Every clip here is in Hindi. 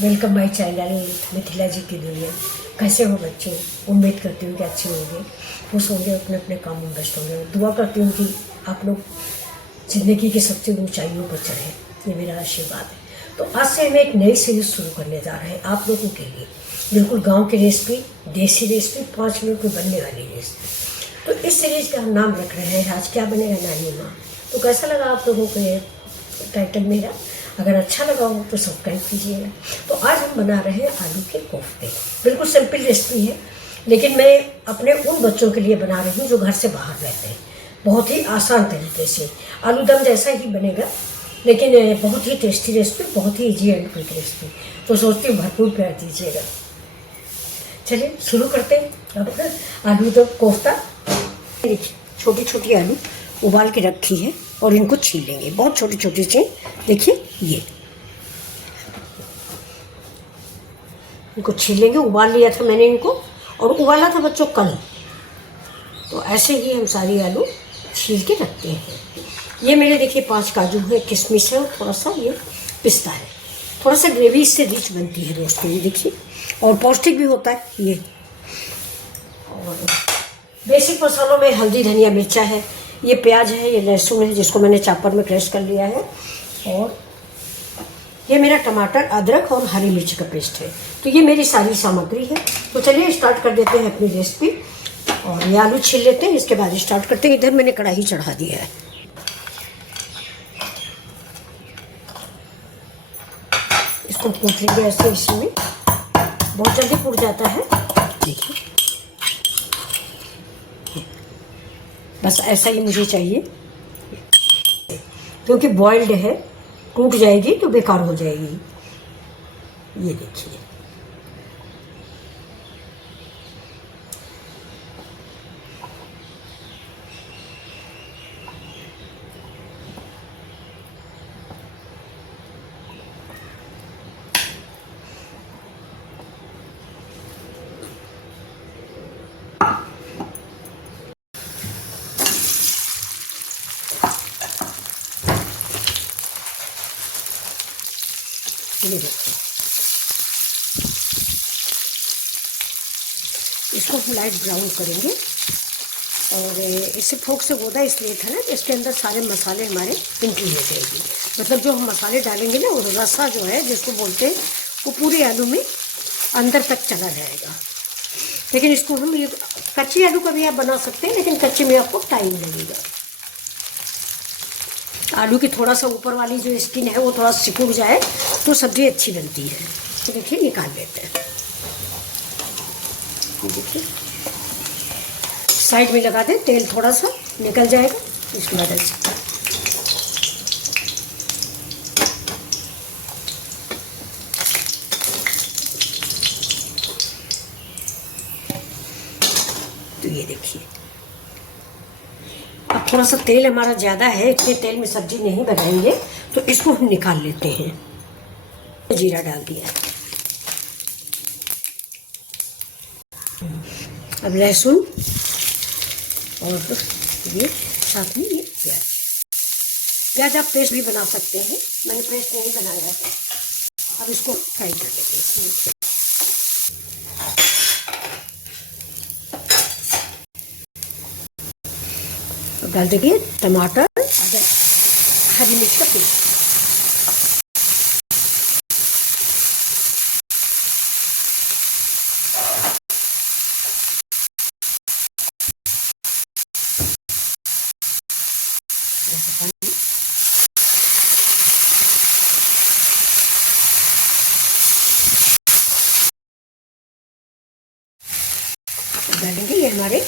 वेलकम माई चैनल मिथिला जी के लिए। कैसे हो बच्चे? उम्मीद करती हूँ कि अच्छे होंगे, खुश होंगे, अपने अपने काम में व्यस्त होंगे। दुआ करती हूँ कि आप लोग ज़िंदगी की सबसे ऊंचाइयों पर चढ़े, ये मेरा आशीर्वाद है। तो आज से हम एक नई सीरीज शुरू करने जा रहे हैं आप लोगों के लिए। बिल्कुल गाँव की रेसिपी, देसी रेसिपी, 5 मिनट में बनने वाली रेसिपी। तो इस सीरीज का हम नाम रख रहे हैं आज क्या बनेगा नानी माँ। तो कैसा लगा आप लोगों को ये टाइटल मेरा? अगर अच्छा लगा हो तो सब्सक्राइब कीजिएगा। तो आज हम बना रहे हैं आलू के कोफ्ते। बिल्कुल सिंपल रेसिपी है, लेकिन मैं अपने उन बच्चों के लिए बना रही हूँ जो घर से बाहर रहते हैं। बहुत ही आसान तरीके से आलू दम जैसा ही बनेगा, लेकिन बहुत ही टेस्टी रेसिपी, बहुत ही ईजी एंड क्विक रेसिपी। तो सोचती हूँ भरपूर प्यार दीजिएगा। चलिए शुरू करते हैं। अब आलू दम कोफ्ता, छोटी छोटी आलू उबाल के रखी है और इनको छील लेंगे बहुत छोटी छोटी सी। देखिए ये इनको छील लेंगे। उबाल लिया था मैंने इनको, और उबाला था बच्चों कल। तो ऐसे ही हम सारी आलू छील के रखते हैं। ये मेरे देखिए 5 काजू है, किशमिश है, और थोड़ा सा ये पिस्ता है। थोड़ा सा ग्रेवी इससे रिच बनती है दोस्तों, ये देखिए, और पौष्टिक भी होता है ये। और बेसिक मसालों में हल्दी, धनिया, मिर्चा है, ये प्याज है, ये लहसुन है जिसको मैंने चॉपर में क्रश कर लिया है, और ये मेरा टमाटर, अदरक और हरी मिर्च का पेस्ट है। तो ये मेरी सारी सामग्री है। तो चलिए स्टार्ट कर देते हैं अपनी रेसिपी। और ये आलू छील लेते हैं, इसके बाद स्टार्ट करते हैं। इधर मैंने कढ़ाई चढ़ा दिया है। इसको कूट लेंगे ऐसे, इसी में बहुत जल्दी पुड़ जाता है। देखिए बस ऐसा ही मुझे चाहिए, क्योंकि बॉइल्ड है, टूट जाएगी तो बेकार हो जाएगी। ये देखिए ये देखिए, इसको हम लाइट ब्राउन करेंगे। और इसे फोक से गोदा इसलिए था ना कि इसके अंदर सारे मसाले हमारे एंट्री हो जाएगी। मतलब जो हम मसाले डालेंगे ना, वो रसा जो है जिसको बोलते हैं, वो पूरे आलू में अंदर तक चला जाएगा। लेकिन इसको हम ये कच्ची आलू का भी आप बना सकते हैं, लेकिन कच्चे में आपको टाइम लगेगा। आलू की थोड़ा सा ऊपर वाली जो स्किन है वो थोड़ा सिकुड़ जाए तो सब्जी अच्छी बनती है। तो देखिए निकाल लेते हैं। देखिए साइड में लगा दें, तेल थोड़ा सा निकल जाएगा इसकी वजह से। तो ये देखिए, अब थोड़ा सा तेल हमारा ज़्यादा है, इतने तेल में सब्जी नहीं बनाएंगे, तो इसको हम निकाल लेते हैं। जीरा डाल दिया, अब लहसुन, और ये साथ में ये प्याज आप पेस्ट भी बना सकते हैं, मैंने पेस्ट नहीं बनाया है। अब इसको फ्राई कर लेते हैं इसमें। डाल देंगे टमाटर, अदरक, हरी मिर्च का पेस्ट। डालेंगे ये हमारे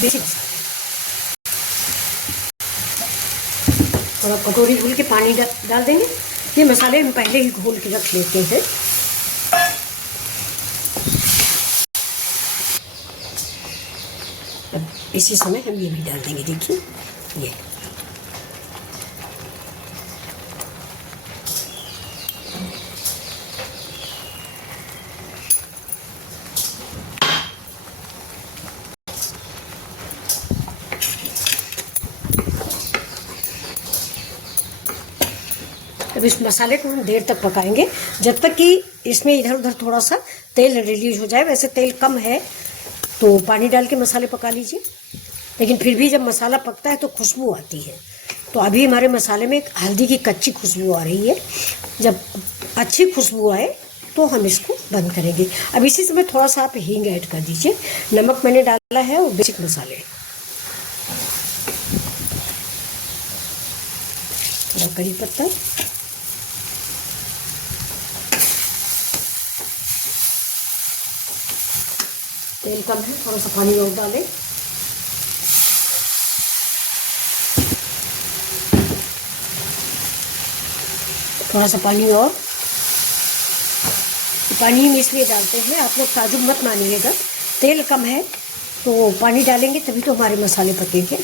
बेसिक मसाले। थोड़ा कटोरी घोल के पानी डाल देंगे। ये मसाले हम पहले ही घोल के रख लेते हैं। अब इसी समय हम ये भी डाल देंगे। देखिए ये अब अब इस मसाले को हम देर तक पकाएंगे, जब तक कि इसमें इधर उधर थोड़ा सा तेल रिलीज हो जाए। वैसे तेल कम है तो पानी डाल के मसाले पका लीजिए, लेकिन फिर भी जब मसाला पकता है तो खुशबू आती है। तो अभी हमारे मसाले में एक हल्दी की कच्ची खुशबू आ रही है। जब अच्छी खुशबू आए तो हम इसको बंद करेंगे। अब इसी समय थोड़ा सा आप हींग ऐड कर दीजिए। नमक मैंने डाला है और बेसिक मसाले, थोड़ा करी पत्ता, तेल कम है, थोड़ा सा पानी और डालें। थोड़ा सा पानी और, पानी हम इसलिए डालते हैं, आप लोग ताजुब मत मानिएगा, तेल कम है तो पानी डालेंगे तभी तो हमारे मसाले पकेंगे।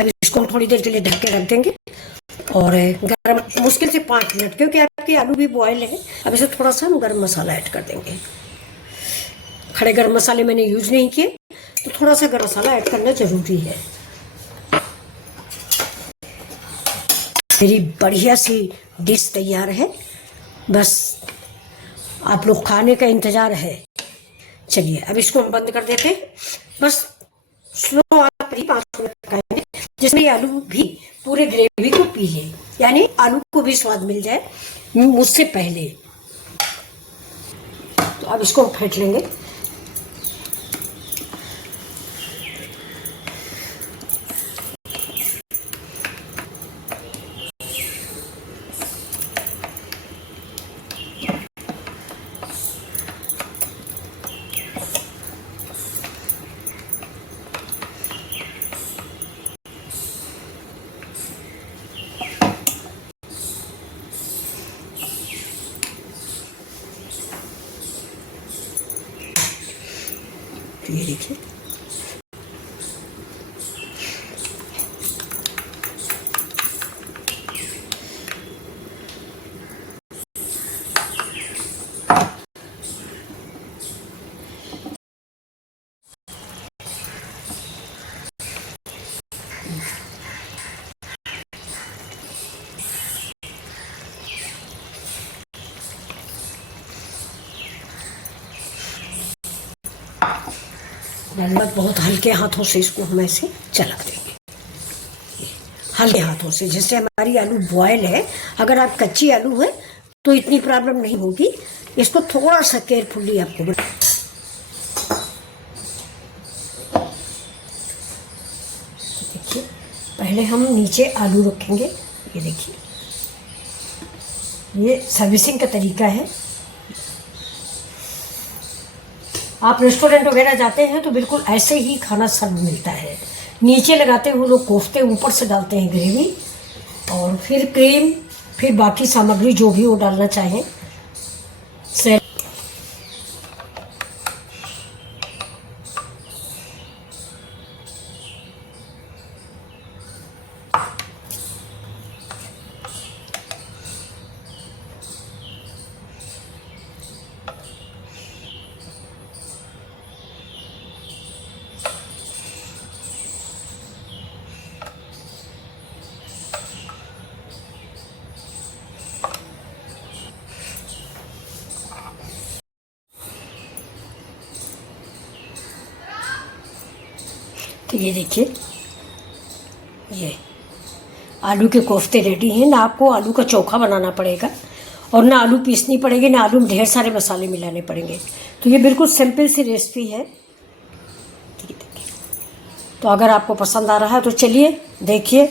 अब इसको थोड़ी देर के लिए ढक के रख देंगे और गरम, मुश्किल से 5 मिनट, क्योंकि आपके आलू भी बॉयल है। अब इसे थोड़ा सा हम गरम मसाला ऐड कर देंगे। खड़े गरम मसाले मैंने यूज नहीं किए, तो थोड़ा सा गरम मसाला ऐड करना जरूरी है। मेरी बढ़िया सी डिश तैयार है, बस आप लोग खाने का इंतजार है। चलिए अब इसको हम बंद कर देते हैं। बस स्लो आंच पर ही 5 मिनट पकाएंगे, जिसमें आलू भी पूरे ग्रेवी को पी ले, यानी आलू को भी स्वाद मिल जाए मुझसे पहले। तो अब इसको फेंट लेंगे। ये देखिए, नमक बहुत हल्के हाथों से इसको हम ऐसे चला देंगे, हल्के हाथों से, जिससे हमारी आलू बॉयल है। अगर आप कच्ची आलू है तो इतनी प्रॉब्लम नहीं होगी। इसको थोड़ा सा केयरफुली आपको देखिए, पहले हम नीचे आलू रखेंगे। ये देखिए, ये सर्विसिंग का तरीका है। आप रेस्टोरेंट वगैरह जाते हैं तो बिल्कुल ऐसे ही खाना सर्व मिलता है। नीचे लगाते हुए लोग कोफ्ते, ऊपर से डालते हैं ग्रेवी और फिर क्रीम, फिर बाकी सामग्री जो भी वो डालना चाहें। तो ये देखिए, ये आलू के कोफ्ते रेडी हैं। ना आपको आलू का चोखा बनाना पड़ेगा और ना आलू पीसनी पड़ेगी, ना आलू में ढेर सारे मसाले मिलाने पड़ेंगे। तो ये बिल्कुल सिंपल सी रेसिपी है। तो अगर आपको पसंद आ रहा है तो चलिए देखिए